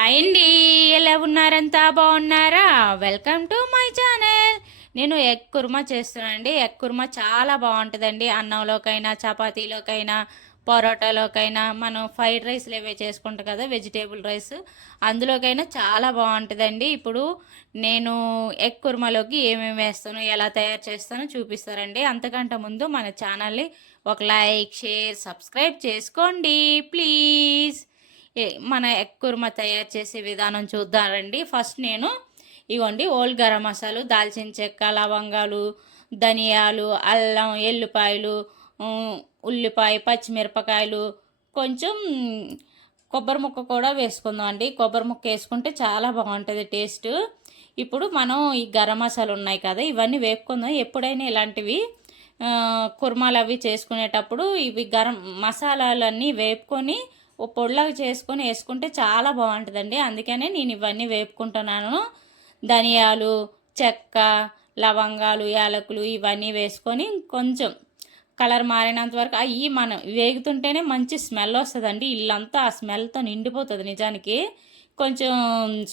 Hi అండి, ఎలా ఉన్నారంతా బాగున్నారా? Welcome to my channel. నేను ఎగ్ కుర్మా చేస్తున్నానండి. ఎగ్ కుర్మా చాలా బాగుంటుందండి. అన్నంలోకైనా, చపాతీలోకైనా, పరోటాలోకైనా, మనం ఫ్రైడ్ రైస్లు ఏవే చేసుకుంటాం కదా, వెజిటేబుల్ రైస్, అందులోకైనా చాలా బాగుంటుందండి. ఇప్పుడు నేను ఎగ్ కుర్మాలోకి ఏమేమి వేస్తాను, ఎలా తయారు చేస్తానో చూపిస్తారండి. అంతకంటే ముందు మన ఛానల్ని ఒక లైక్, షేర్, సబ్స్క్రైబ్ చేసుకోండి ప్లీజ్. మన ఎగ్ కుర్మా తయారు చేసే విధానం చూద్దామండి. ఫస్ట్ నేను ఇవ్వండి ఓల్డ్ గరం మసాలు, దాల్చిన చెక్క, లవంగాలు, ధనియాలు, అల్లం, ఎల్లిపాయలు, ఉల్లిపాయ, పచ్చిమిరపకాయలు, కొంచెం కొబ్బరి ముక్క కూడా వేసుకుందాం అండి. కొబ్బరి ముక్క వేసుకుంటే చాలా బాగుంటుంది టేస్ట్. ఇప్పుడు మనం ఈ గరం మసాలు ఉన్నాయి కదా, ఇవన్నీ వేపుకుందాం. ఎప్పుడైనా ఇలాంటివి కుర్మాలు అవి చేసుకునేటప్పుడు ఇవి గరం మసాలాలన్నీ వేపుకొని ఓ పొడిలాగా చేసుకొని వేసుకుంటే చాలా బాగుంటుందండి. అందుకనే నేను ఇవన్నీ వేపుకుంటున్నాను. ధనియాలు, చెక్క, లవంగాలు, యాలకులు ఇవన్నీ వేసుకొని కొంచెం కలర్ మారినంత వరకు అవి మనం వేగుతుంటేనే మంచి స్మెల్ వస్తుందండి. ఇల్లంతా ఆ స్మెల్తో నిండిపోతుంది నిజానికి. కొంచెం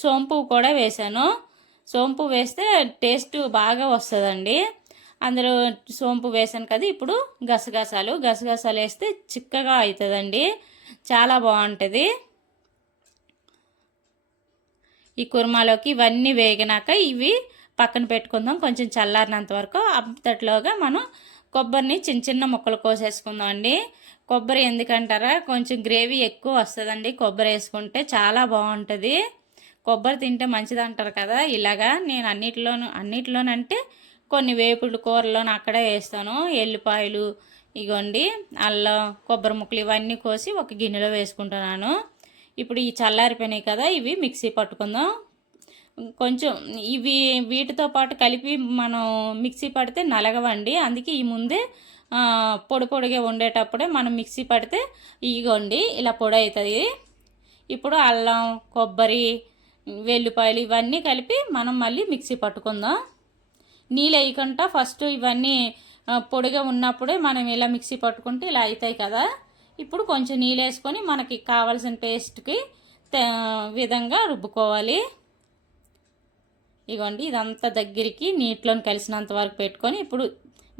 సోంపు కూడా వేసాను. సోంపు వేస్తే టేస్ట్ బాగా వస్తుందండి. అందులో సోంపు వేసాను కదా. ఇప్పుడు గసగసాలు వేస్తే చిక్కగా అవుతుందండి, చాలా బాగుంటుంది. ఈ కుర్మాలోకి ఇవన్నీ వేగినాక ఇవి పక్కన పెట్టుకుందాం, కొంచెం చల్లారినంత వరకు. అంతట్లోగా మనం కొబ్బరిని చిన్న చిన్న ముక్కలు కోసేసుకుందాం అండి. కొబ్బరి ఎందుకంటారా, కొంచెం గ్రేవీ ఎక్కువ వస్తుందండి కొబ్బరి వేసుకుంటే, చాలా బాగుంటుంది. కొబ్బరి తింటే మంచిది అంటారు కదా. ఇలాగా నేను అన్నిటిలోనంటే కొన్ని వేపుడు కూరలోను అక్కడే వేస్తాను. ఎల్లిపాయలు, ఇగోండి అల్లం, కొబ్బరి ముక్కలు ఇవన్నీ కోసి ఒక గిన్నెలో వేసుకుంటున్నాను. ఇప్పుడు ఈ చల్లారిపోయినాయి కదా, ఇవి మిక్సీ పట్టుకుందాం. కొంచెం ఇవి వీటితో పాటు కలిపి మనం మిక్సీ పడితే నలగవండి. అందుకే ఈ ముందే పొడి పొడిగా ఉండేటప్పుడే మనం మిక్సీ పడితే ఇగోండి ఇలా పొడి అవుతుంది. ఇప్పుడు అల్లం, కొబ్బరి, వెల్లిపాయలు ఇవన్నీ కలిపి మనం మళ్ళీ మిక్సీ పట్టుకుందాం. నీళ్ళు వేయకుండా ఫస్ట్ ఇవన్నీ పొడిగా ఉన్నప్పుడే మనం ఇలా మిక్సీ పట్టుకుంటే ఇలా అవుతాయి కదా. ఇప్పుడు కొంచెం నీళ్ళు వేసుకొని మనకి కావాల్సిన పేస్ట్కి విధంగా రుబ్బుకోవాలి. ఇగోండి ఇదంతా దగ్గరికి నీటిలో కలిసినంత వరకు పెట్టుకొని ఇప్పుడు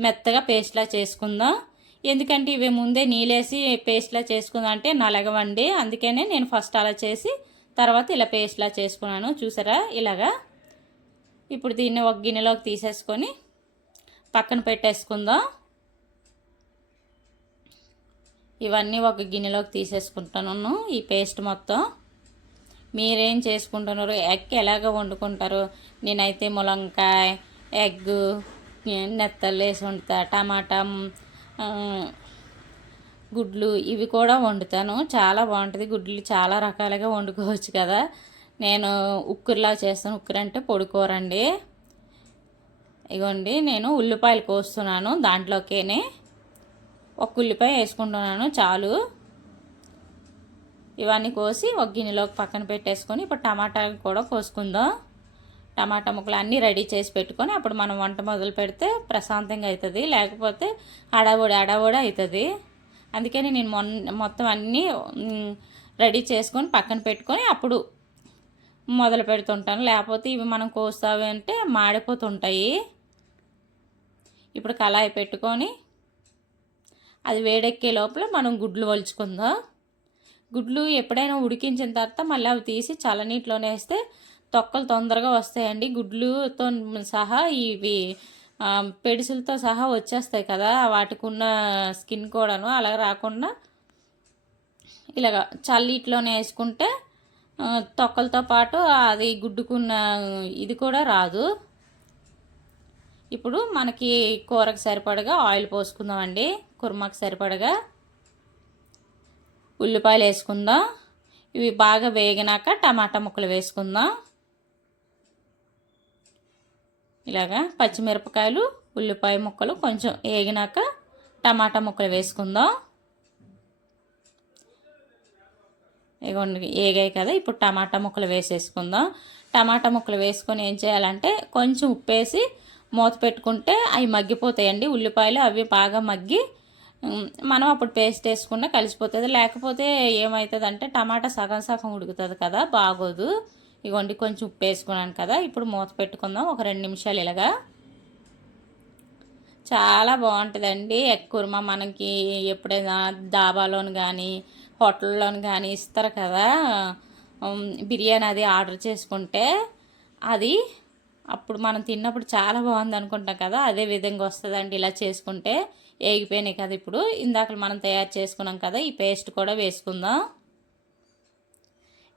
మెత్తగా పేస్ట్లా చేసుకుందాం. ఎందుకంటే ఇవి ముందే నీళ్ళేసి పేస్ట్లా చేసుకుందాం అంటే నలగవండి. అందుకనే నేను ఫస్ట్ అలా చేసి తర్వాత ఇలా పేస్ట్లా చేసుకున్నాను. చూసారా ఇలాగా. ఇప్పుడు దీన్ని ఒక గిన్నెలోకి తీసేసుకొని పక్కన పెట్టేసుకుందాం. ఇవన్నీ ఒక గిన్నెలోకి తీసేసుకుంటాను ఈ పేస్ట్ మొత్తం. మీరేం చేసుకుంటున్నారు, ఎగ్ ఎలాగ వండుకుంటారు? నేనైతే ములంకాయ, ఎగ్, నెత్తలు వేసి వండుతా, టమాటా, గుడ్లు ఇవి కూడా వండుతాను. చాలా బాగుంటుంది. గుడ్లు చాలా రకాలుగా వండుకోవచ్చు కదా. నేను ఉక్కురులా చేస్తాను. ఉక్కురు అంటే పొడికూరండి. ఇగోండి నేను ఉల్లిపాయలు కోస్తున్నాను. దాంట్లోకేనే ఒక ఉల్లిపాయ వేసుకుంటున్నాను చాలు. ఇవన్నీ కోసి ఒక గిన్నెలోకి పక్కన పెట్టేసుకొని ఇప్పుడు టమాటాలు కూడా కోసుకుందాం. టమాటా ముక్కలు అన్నీ రెడీ చేసి పెట్టుకొని అప్పుడు మనం వంట మొదలు పెడితే ప్రశాంతంగా అవుతుంది. లేకపోతే అడవుడి అవుతుంది. అందుకని నేను మొత్తం అన్నీ రెడీ చేసుకొని పక్కన పెట్టుకొని అప్పుడు మొదలు పెడుతుంటాను. లేకపోతే ఇవి మనం కోస్తావి అంటే మాడిపోతుంటాయి. ఇప్పుడు కళాయి పెట్టుకొని అది వేడెక్కే లోపల మనం గుడ్లు వలుచుకుందాం. గుడ్లు ఎప్పుడైనా ఉడికించిన తర్వాత మళ్ళీ అవి తీసి చల్లనీటిలోనే వేస్తే తొక్కలు తొందరగా వస్తాయండి. గుడ్లుతో సహా ఇవి పెడుసులతో సహా వచ్చేస్తాయి కదా, వాటికి ఉన్న స్కిన్ కూడాను. అలా రాకుండా ఇలాగ చల్లనీటిలోనే వేసుకుంటే తొక్కలతో పాటు అది గుడ్డుకున్న ఇది కూడా రాదు. ఇప్పుడు మనకి కూరకు సరిపడగా ఆయిల్ పోసుకుందామండి. కుర్మాకు సరిపడగా ఉల్లిపాయలు వేసుకుందాం. ఇవి బాగా వేగినాక టమాటా ముక్కలు వేసుకుందాం. ఇలాగా పచ్చిమిరపకాయలు, ఉల్లిపాయ ముక్కలు కొంచెం వేగినాక టమాటా ముక్కలు వేసుకుందాం. ఇగోండి వేగాయి కదా. ఇప్పుడు టమాటా ముక్కలు వేసేసుకుందాం. టమాటా ముక్కలు వేసుకొని ఏం చేయాలంటే కొంచెం ఉప్పేసి మూత పెట్టుకుంటే అవి మగ్గిపోతాయండి. ఉల్లిపాయలు అవి బాగా మగ్గి మనం అప్పుడు పేస్ట్ వేసుకున్న కలిసిపోతుంది. లేకపోతే ఏమవుతుందంటే టమాటా సగం సగం ఉడుకుతుంది కదా, బాగోదు. ఇగోండి కొంచెం ఉప్పు వేసుకున్నాను కదా, ఇప్పుడు మూత పెట్టుకుందాం ఒక 2 నిమిషాలు ఇలాగా. చాలా బాగుంటుందండి ఎగ్ కుర్మా. మనకి ఎప్పుడైనా డాబాలోని కానీ హోటల్లోని కానీ ఇస్తారు కదా బిర్యానీ, అది ఆర్డర్ చేసుకుంటే అది అప్పుడు మనం తిన్నప్పుడు చాలా బాగుంది అనుకుంటాం కదా, అదే విధంగా వస్తుందండి ఇలా చేసుకుంటే. ఏగిపోయినాయి కదా, ఇప్పుడు ఇందాక మనం తయారు చేసుకున్నాం కదా, ఈ పేస్ట్ కూడా వేసుకుందాం.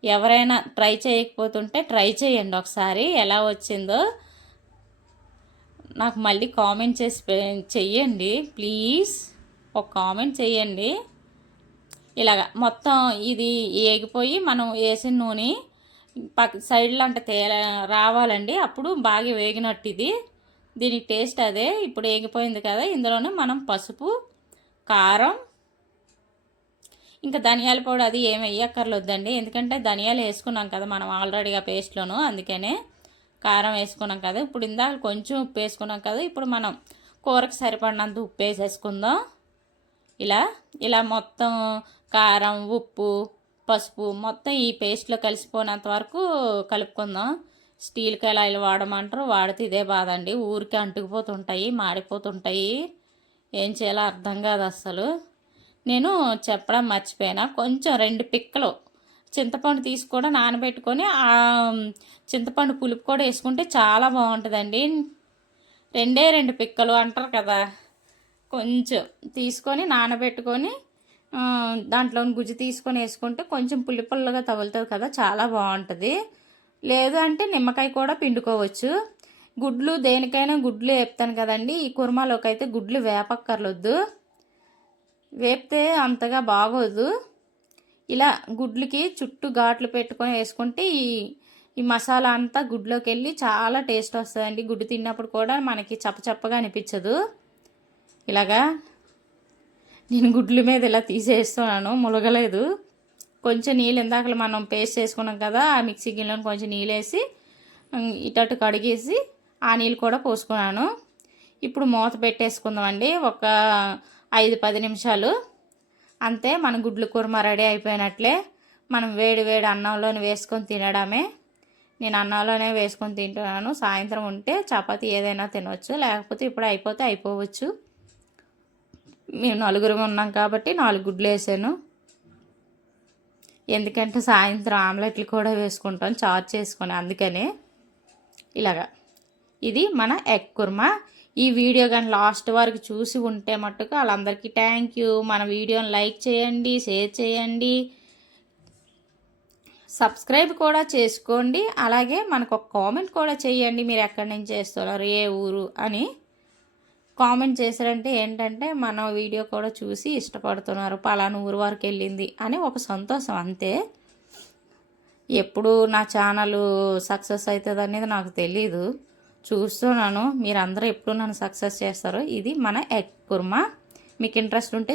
ఎవరైనా ట్రై చేయకపోతుంటే ట్రై చేయండి ఒకసారి, ఎలా వచ్చిందో నాకు మళ్ళీ కామెంట్ చేసి చెయ్యండి ప్లీజ్. ఒక కామెంట్ చేయండి. ఇలాగ మొత్తం ఇది ఏగిపోయి మనం వేసిన నూనె పక్క సైడ్లో అంటే రావాలండి, అప్పుడు బాగా వేగినట్టు ఇది. దీనికి టేస్ట్ అదే. ఇప్పుడు ఏగిపోయింది కదా, ఇందులోనే మనం పసుపు, కారం, ఇంకా ధనియాల పొడి అది ఏమి వేయక్కర్లేదండి, ఎందుకంటే ధనియాలు వేసుకున్నాం కదా మనం ఆల్రెడీగా పేస్ట్లోను, అందుకనే కారం వేసుకున్నాం కదా. ఇప్పుడు ఇందాక కొంచెం ఉప్పు వేసుకున్నాం కదా, ఇప్పుడు మనం కూరకు సరిపడినంత ఉప్పు వేసేసుకుందాం. ఇలా మొత్తం కారం, ఉప్పు, పసుపు మొత్తం ఈ పేస్ట్లో కలిసిపోయినంత వరకు కలుపుకుందాం. స్టీల్ కళాయిలు వాడమంటారు, వాడితే ఇదే బాధ అండి, ఊరికి అంటుకుపోతుంటాయి, మాడిపోతుంటాయి. ఏం చేయాలో అర్థం కాదు అస్సలు. నేను చెప్పడం మర్చిపోయినా, కొంచెం 2 పిక్కలు చింతపండు తీసి కూడా నానబెట్టుకొని ఆ చింతపండు పులుపు కూడా వేసుకుంటే చాలా బాగుంటుందండి. 2 పిక్కలు అంటారు కదా, కొంచెం తీసుకొని నానబెట్టుకొని దాంట్లోని గుజ్జు తీసుకొని వేసుకుంటే కొంచెం పుల్లిపుల్లగా తగులుతుంది కదా, చాలా బాగుంటుంది. లేదు అంటే నిమ్మకాయ కూడా పిండుకోవచ్చు. గుడ్లు దేనికైనా గుడ్లు వేపుతాను కదండి, ఈ కుర్మాలోకి అయితే గుడ్లు వేపక్కర్లొద్దు, వేపితే అంతగా బాగోదు. ఇలా గుడ్లకి చుట్టూ ఘాట్లు పెట్టుకొని వేసుకుంటే ఈ మసాలా అంతా గుడ్లోకి వెళ్ళి చాలా టేస్ట్ వస్తుందండి. గుడ్డు తిన్నప్పుడు కూడా మనకి చప్పచప్పగా అనిపించదు. ఇలాగా నేను గుడ్ల మీద ఇలా తీసేస్తున్నాను, ములగలేదు. కొంచెం నీళ్ళు ఇందాక మనం పేస్ట్ చేసుకున్నాం కదా, ఆ మిక్సీ గిన్నెలో కొంచెం నీళ్ళు వేసి ఇటు కడిగేసి ఆ నీళ్ళు కూడా పోసుకున్నాను. ఇప్పుడు మూత పెట్టేసుకుందామండి ఒక 5-10 నిమిషాలు. అంతే, మన గుడ్లు కుర్మా రెడీ అయిపోయినట్లే. మనం వేడి వేడి అన్నంలోనే వేసుకొని తినడమే. నేను అన్నంలోనే వేసుకొని తింటున్నాను. సాయంత్రం ఉంటే చపాతీ ఏదైనా తినవచ్చు, లేకపోతే ఇప్పుడు అయిపోవచ్చు. మేము 4 ఉన్నాం కాబట్టి 4 గుడ్లు వేసాను, ఎందుకంటే సాయంత్రం ఆమ్లెట్లు కూడా వేసుకుంటాం చారు చేసుకొని, అందుకనే. ఇలాగా ఇది మన ఎగ్ కుర్మా. ఈ వీడియో కానీ లాస్ట్ వరకు చూసి ఉంటే మట్టుకు వాళ్ళందరికీ థ్యాంక్ యూ. మన వీడియోని లైక్ చేయండి, షేర్ చేయండి, సబ్స్క్రైబ్ కూడా చేసుకోండి. అలాగే మనకు ఒక కామెంట్ కూడా చేయండి, మీరు ఎక్కడి నుంచి చేస్తున్నారు, ఏ ఊరు అని కామెంట్ చేశారంటే ఏంటంటే మన వీడియో కూడా చూసి ఇష్టపడుతున్నారు, పలానా ఊరు వరకు వెళ్ళింది అని ఒక సంతోషం, అంతే. ఎప్పుడు నా ఛానల్ సక్సెస్ అవుతుంది అనేది నాకు తెలీదు, చూస్తున్నాను. మీరందరూ ఎప్పుడు నన్ను సక్సెస్ చేస్తారో. ఇది మన ఎగ్ కుర్మా. మీకు ఇంట్రెస్ట్ ఉంటే